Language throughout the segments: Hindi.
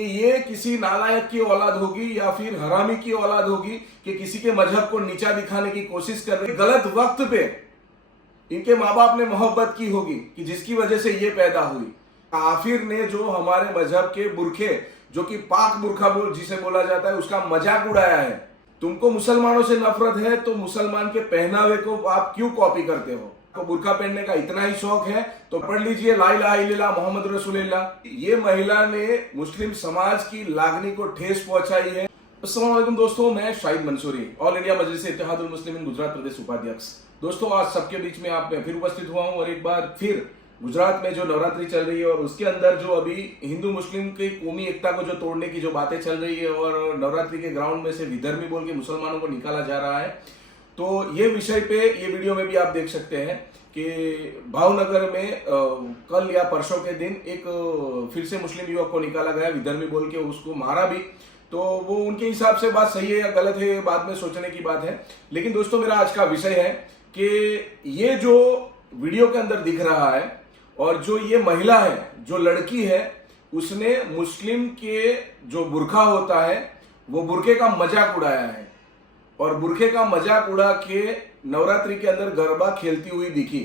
ये किसी नालायक की औलाद होगी या फिर हरामी की औलाद होगी कि किसी के मजहब को नीचा दिखाने की कोशिश कर रही, गलत वक्त पे इनके माँ बाप ने मोहब्बत की होगी कि जिसकी वजह से ये पैदा हुई। काफिर ने जो हमारे मजहब के बुरखे, जो कि पाक बुरखा जिसे बोला जाता है, उसका मजाक उड़ाया है। तुमको मुसलमानों से नफरत है तो मुसलमान के पहनावे को आप क्यों कॉपी करते हो? तो बुरखा पहनने का इतना ही शौक है तो पढ़ लीजिए ला इलाहा इल्लल्लाह मोहम्मद रसूलुल्लाह। ये महिला ने मुस्लिम समाज की लागनी को ठेस पहुंचाई है। अस्सलाम वालेकुम दोस्तों, मैं शाहिद मंसूरी, ऑल इंडिया मजलिस इत्तेहादुल मुस्लिमीन गुजरात प्रदेश उपाध्यक्ष। दोस्तों, आज सबके बीच में आप फिर उपस्थित हुआ हूं और एक बार फिर गुजरात में जो नवरात्रि चल रही है और उसके अंदर जो अभी हिंदू मुस्लिम की कौमी एकता को जो तोड़ने की जो बातें चल रही है और नवरात्रि के ग्राउंड में से विधर्मी बोल के मुसलमानों को निकाला जा रहा है, तो ये विषय पे ये वीडियो में भी आप देख सकते हैं कि भावनगर में कल या परसों के दिन एक फिर से मुस्लिम युवक को निकाला गया, विधर्मी बोल के उसको मारा भी। तो वो उनके हिसाब से बात सही है या गलत है, ये बाद में सोचने की बात है। लेकिन दोस्तों, मेरा आज का विषय है कि ये जो वीडियो के अंदर दिख रहा है और जो ये महिला है, जो लड़की है, उसने मुस्लिम के जो बुरखा होता है वो बुरखे का मजाक उड़ाया है और बुरखे का मजाक उड़ा के नवरात्रि के अंदर गरबा खेलती हुई दिखी।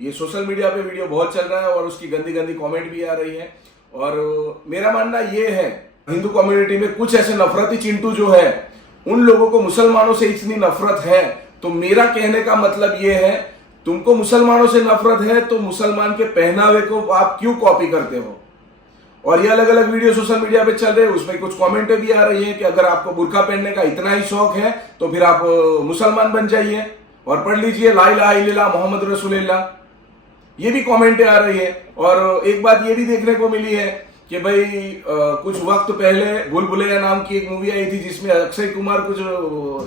ये सोशल मीडिया पे वीडियो बहुत चल रहा है और उसकी गंदी गंदी कमेंट भी आ रही है। और मेरा मानना ये है, हिंदू कम्युनिटी में कुछ ऐसे नफरती चिंटू जो है, उन लोगों को मुसलमानों से इतनी नफरत है, तो मेरा कहने का मतलब ये है, तुमको मुसलमानों से नफरत है तो मुसलमान के पहनावे को आप क्यों कॉपी करते हो? और ये अलग अलग वीडियो सोशल मीडिया पे चल रहे हैं, उसमें कुछ कमेंट भी आ रही है कि अगर आपको बुरखा पहनने का इतना ही शौक है तो फिर आप मुसलमान बन जाइए और पढ़ लीजिए ला इलाहा इल्लल्लाह मोहम्मद रसूलुल्लाह। ये भी कमेंट आ रही है। और एक बात ये भी देखने को मिली है कि भाई कुछ वक्त पहले भूल भुलैया नाम की एक मूवी आई थी जिसमें अक्षय कुमार कुछ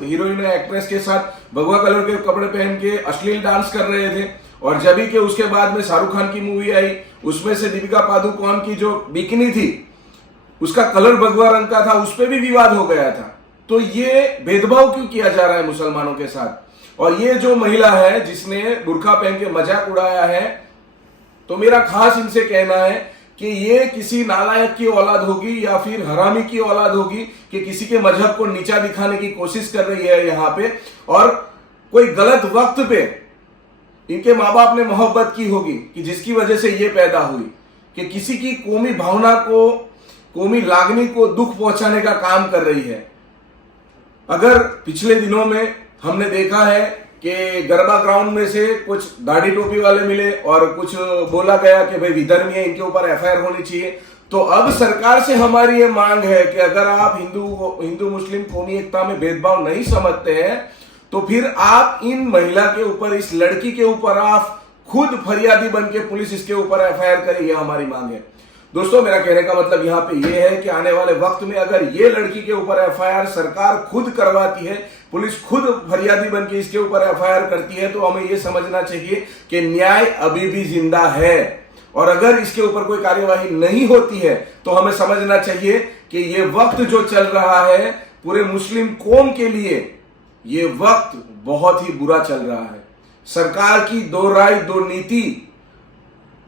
हीरोइन एक्ट्रेस के साथ भगवा कलर के कपड़े पहन के अश्लील डांस कर रहे थे, और जब भी के उसके बाद में शाहरुख खान की मूवी आई, उसमें से दीपिका पादुकोण की जो बिकिनी थी उसका कलर भगवा रंग का था, उस पर भी विवाद हो गया था। तो ये भेदभाव क्यों किया जा रहा है मुसलमानों के साथ? और ये जो महिला है जिसने बुरखा पहन के मजाक उड़ाया है, तो मेरा खास इनसे कहना है कि ये किसी नालायक की औलाद होगी या फिर हरामी की औलाद होगी कि किसी के मजहब को नीचा दिखाने की कोशिश कर रही है यहाँ पे, और कोई गलत वक्त पे इनके माँ बाप ने मोहब्बत की होगी कि जिसकी वजह से ये पैदा हुई, कि किसी की कौमी भावना को, कौमी लागनी को दुख पहुंचाने का काम कर रही है। अगर पिछले दिनों में हमने देखा है कि गरबा ग्राउंड में से कुछ दाढ़ी टोपी वाले मिले और कुछ बोला गया कि भाई विधर्मी है, इनके ऊपर एफआईआर होनी चाहिए। तो अब सरकार से हमारी ये मांग है कि अगर आप हिंदू मुस्लिम कौमी एकता में भेदभाव नहीं समझते हैं तो फिर आप इन महिला के ऊपर, इस लड़की के ऊपर आप खुद फरियादी बन के पुलिस इसके ऊपर एफआईआर करे, ये हमारी मांग है। दोस्तों, मेरा कहने का मतलब यहाँ पे ये है कि आने वाले वक्त में अगर ये लड़की के ऊपर एफआईआर सरकार खुद करवाती है, पुलिस खुद फरियादी बन के इसके ऊपर एफआईआर करती है, तो हमें ये समझना चाहिए कि न्याय अभी भी जिंदा है। और अगर इसके ऊपर कोई कार्यवाही नहीं होती है तो हमें समझना चाहिए कि ये वक्त जो चल रहा है पूरे मुस्लिम कौम के लिए, ये वक्त बहुत ही बुरा चल रहा है। सरकार की दो राय दो नीति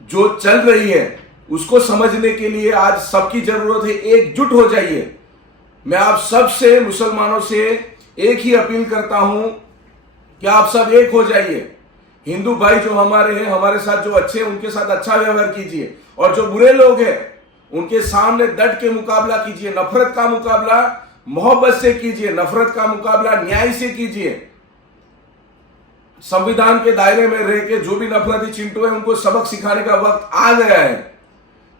जो चल रही है उसको समझने के लिए आज सबकी जरूरत है, एकजुट हो जाइए। मैं आप सबसे, मुसलमानों से एक ही अपील करता हूं कि आप सब एक हो जाइए। हिंदू भाई जो हमारे हैं, हमारे साथ जो अच्छे हैं, उनके साथ अच्छा व्यवहार कीजिए, और जो बुरे लोग हैं उनके सामने डट के मुकाबला कीजिए। नफरत का मुकाबला मोहब्बत से कीजिए, नफरत का मुकाबला न्याय से कीजिए। संविधान के दायरे में रह के जो भी नफरती चिंटू है उनको सबक सिखाने का वक्त आ गया है,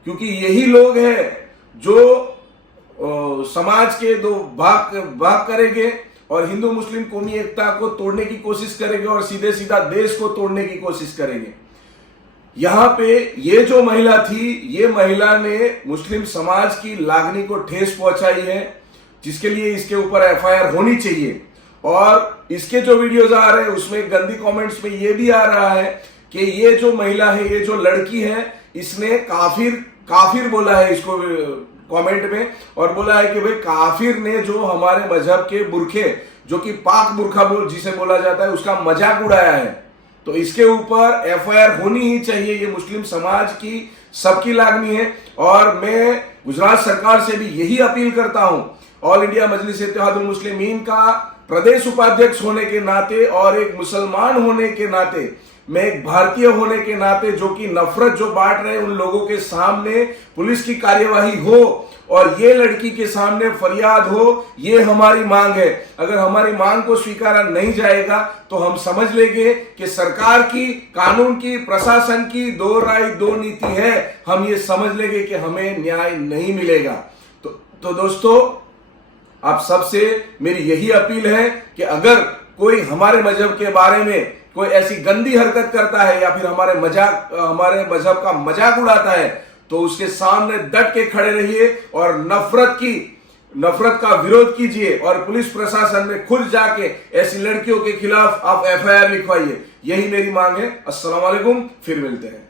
क्योंकि यही लोग हैं जो समाज के दो भाग करेंगे और हिंदू मुस्लिम कौमी एकता को तोड़ने की कोशिश करेंगे और सीधे सीधा देश को तोड़ने की कोशिश करेंगे। यहां पे ये जो महिला थी, ये महिला ने मुस्लिम समाज की लागनी को ठेस पहुंचाई है, जिसके लिए इसके ऊपर एफआईआर होनी चाहिए। और इसके जो वीडियोज आ रहे हैं उसमें गंदी कमेंट्स में ये भी आ रहा है कि ये जो महिला है, ये जो लड़की है, इसने काफिर बोला है इसको कमेंट में, और बोला है कि भाई काफिर ने जो हमारे मजहब के बुरखे, जो कि पाक बुरखा जिसे बोला जाता है, उसका मजाक उड़ाया है। तो इसके ऊपर एफआईआर होनी ही चाहिए। ये मुस्लिम समाज की सबकी लागनी है। और मैं गुजरात सरकार से भी यही अपील करता हूं, ऑल इंडिया मजलिस इत्तेहादुल मुस्लिमीन का प्रदेश उपाध्यक्ष होने के नाते और एक मुसलमान होने के नाते, मैं एक भारतीय होने के नाते, जो कि नफरत जो बांट रहे उन लोगों के सामने पुलिस की कार्यवाही हो और ये लड़की के सामने फरियाद हो, ये हमारी मांग है। अगर हमारी मांग को स्वीकारा नहीं जाएगा तो हम समझ लेंगे कि सरकार की, कानून की, प्रशासन की दो राय दो नीति है। हम ये समझ लेंगे कि हमें न्याय नहीं मिलेगा। तो दोस्तों, आप सबसे मेरी यही अपील है कि अगर कोई हमारे मजहब के बारे में कोई ऐसी गंदी हरकत करता है या फिर हमारे मजहब का मजाक उड़ाता है, तो उसके सामने डट के खड़े रहिए और नफरत का विरोध कीजिए और पुलिस प्रशासन में खुद जाके ऐसी लड़कियों के खिलाफ आप FIR लिखवाइए। यही मेरी मांग है। अस्सलाम वालेकुम, फिर मिलते हैं।